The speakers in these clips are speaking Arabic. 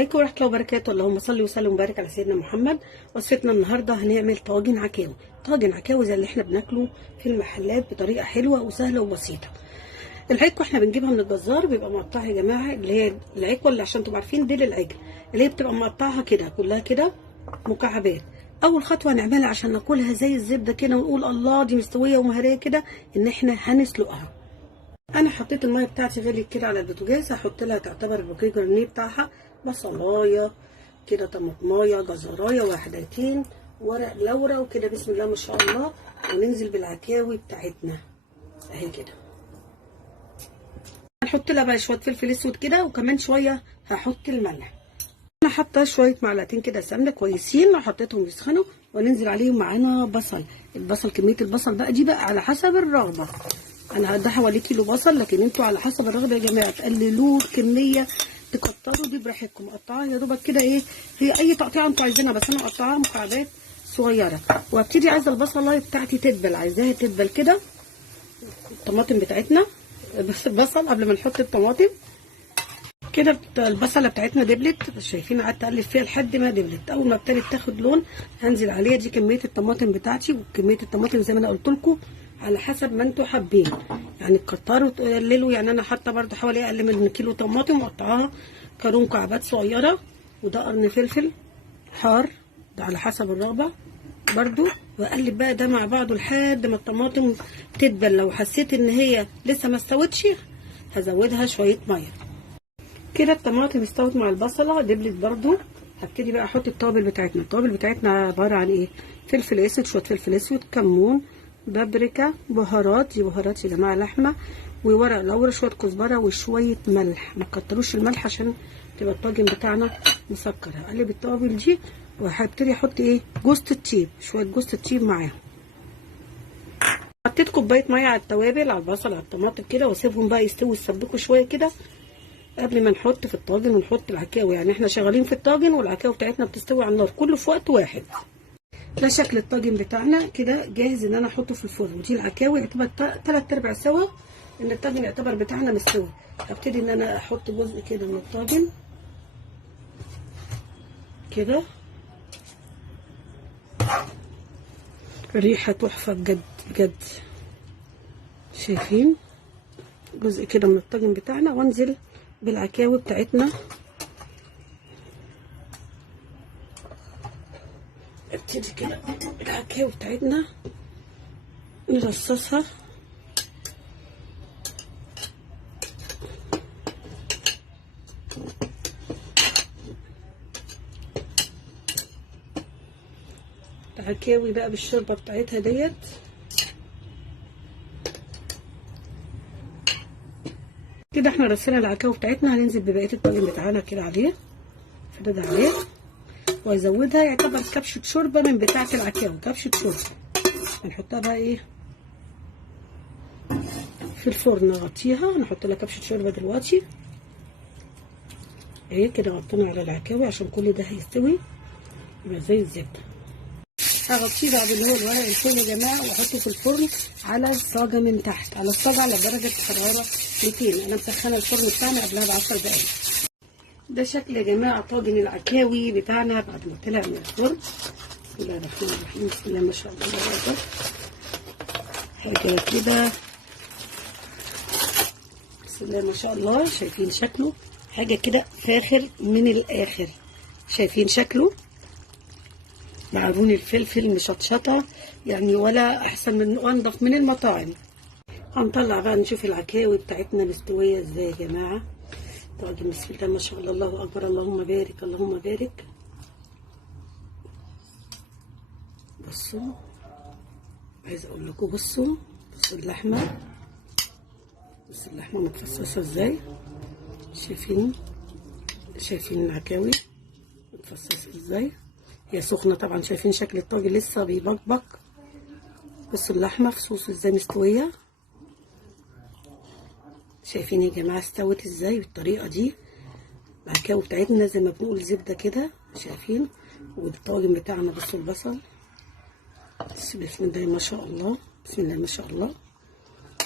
عليكم ورحمة الله وبركاته. اللهم صل وسلم وبارك على سيدنا محمد. وصفتنا النهارده هنعمل طاجن عكاوي. طاجن عكاوي زي اللي احنا بناكله في المحلات بطريقة حلوة وسهلة وبسيطة. العكوة احنا بنجيبها من الجزار، بيبقى مقطعها يا جماعة، اللي هي العكوة اللي عشان تبقوا عارفين ديل العجل، اللي هي بتبقى مقطعها كده كلها كده مكعبات. اول خطوة هنعملها عشان ناكلها زي الزبدة كده ونقول الله دي مستوية ومهرية كده، ان احنا هنسلقها. انا حطيت الميه بتاعتي غليت كده على البوتاجاز، هحط لها تعتبر البوكيه جرنيه بتاعها بصلايه كده، طماطمايه، جزرايه، واحدتين ورق لورا وكده، بسم الله ما شاء الله. وننزل بالعكاوي بتاعتنا اهي كده. هنحط لها بقى شويه فلفل اسود كده، وكمان شويه هحط الملح. انا حاطه شويه معلقتين كده سمنه كويسين وحطيتهم يسخنوا، وننزل عليهم معانا بصل. البصل كميه البصل بقى دي بقى على حسب الرغبه. انا هدي حوالي كيلو بصل، لكن انتوا على حسب الرغبه يا جماعه، تقللوه الكميه تكتروا دي براحتكم. قطعوها يا دوبك كده ايه، هي اي تقطيعه انتوا عايزينها، بس انا مقطعاها مكعبات صغيره. وابتدي عايزه البصلايه بتاعتي تدبل، عايزاها تدبل كده. الطماطم بتاعتنا بس البصل قبل ما نحط الطماطم كده. البصله بتاعتنا دبلت، شايفين، قعدت اقلب فيها لحد ما دبلت. اول ما ابتدت تاخد لون هنزل عليها. دي كميه الطماطم بتاعتي، وكميه الطماطم زي ما انا قلت لكم على حسب ما انتوا حابين، يعني تكتروا تقللوا. يعني انا حاطه برده حوالي اقل من كيلو طماطم مقطعاها كارون مكعبات صغيره، وده قرن فلفل حار، ده على حسب الرغبه برده. واقلب بقى ده مع بعضه لحد ما الطماطم تدبل. لو حسيت ان هي لسه ما استوتش هزودها شويه ميه. كده الطماطم استوت مع البصله دبلت برده. هبتدي بقى احط التوابل بتاعتنا. التوابل بتاعتنا عباره عن ايه؟ فلفل اسود، شويه فلفل اسود، كمون، بابريكا، بهارات، دي بهارات يا جماعه لحمه، وورق لورا، شويه كزبره، وشويه ملح. ما تكتروش الملح عشان تبقى الطاجن بتاعنا مسكر. هقلب التوابل دي وهبتدي احط ايه؟ جوز الطيب، شويه جوز الطيب معاهم. حطيت كوبايه ميه على التوابل، على البصل، على الطماطم كده، واسيبهم بقى يستووا يسبكوا شويه كده قبل ما نحط في الطاجن ونحط العكاوي. يعني احنا شغالين في الطاجن والعكاوي بتاعتنا بتستوي على النار، كله في وقت واحد. ده شكل الطاجن بتاعنا كده جاهز ان انا احطه في الفرن. ودي العكاوي يعتبر 3/4 سوا، ان الطاجن يعتبر بتاعنا مستوي. هبتدي ان انا احط جزء كده من الطاجن كده. الريحه تحفه بجد بجد. شايفين جزء كده من الطاجن بتاعنا، وانزل بالعكاوي بتاعتنا. ابتدي كده العكاوي بتاعتنا نرصصها العكاوي بقى بالشوربه بتاعتها ديت. كده احنا رصينا العكاوي بتاعتنا. هننزل ببقيه الطاجن بتاعنا كده عليه، فردد عليه، وازودها يعتبر كبشه شوربه من بتاعه العكاوي، كبشه شوربه. هنحطها بقى ايه في الفرن، نغطيها، نحط لها كبشه شوربه دلوقتي ايه كده. غطينا على العكاوي عشان كل ده هيستوي يبقى زي الزبده. هغطيه بعد اللي هو الورق الفول يا جماعه، واحطه في الفرن على الصاجه من تحت، على الصاجه على درجه حراره 200. انا مسخنه الفرن بتاعنا قبلها ب10 دقايق. ده شكل يا جماعه طاجن العكاوي بتاعنا بعد ما طلع من الفرن. بسم الله الرحمن الرحيم، بسم الله ما شاء الله. حاجه كده بسم الله ما شاء الله. شايفين شكله حاجه كده فاخر من الاخر. شايفين شكله معجون الفلفل مشطشطه يعني، ولا احسن من وانضف من المطاعم. هنطلع بقى نشوف العكاوي بتاعتنا مستويه ازاي يا جماعه. طاجن بسم الله ما شاء الله، الله اكبر، اللهم بارك اللهم بارك. بصوا، عايزه اقول لكم، بصوا اللحمه، بصوا اللحمه متفصصه ازاي. شايفين العكاوي متفصصه ازاي، هي سخنه طبعا. شايفين شكل الطاجن لسه بيبقبق. بصوا اللحمه فصوص ازاي مستويه. شايفين يا جماعه استوت ازاي بالطريقه دي. العكاوي بتاعتنا زي ما بنقول زبده كده، شايفين. والطاجن بتاعنا بصوا البصل، بسم الله ما شاء الله، بسم الله ما شاء الله.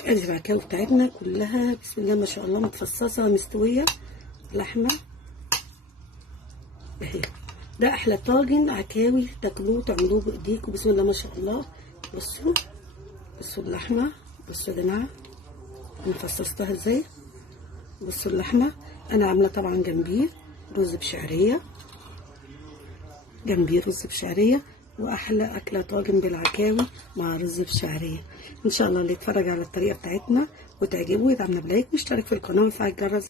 ادي العكاوي بتاعتنا كلها بسم الله ما شاء الله متفصصه مستويه لحمه. اهي. ده احلى طاجن عكاوي تاكلوه تعملوه بايديكم. بسم الله ما شاء الله. بصوا بصوا اللحمه، بصوا يا جماعه انا فصصتها ازاي. بصوا اللحمه. انا عامله طبعا جنبيه رز بشعريه، جنبيه رز بشعريه، واحلى اكله طاجن بالعكاوي مع رز بشعريه. ان شاء الله اللي يتفرج على الطريقه بتاعتنا وتعجبه يدعمنا بلايك ويشترك في القناه ويفعل الجرس.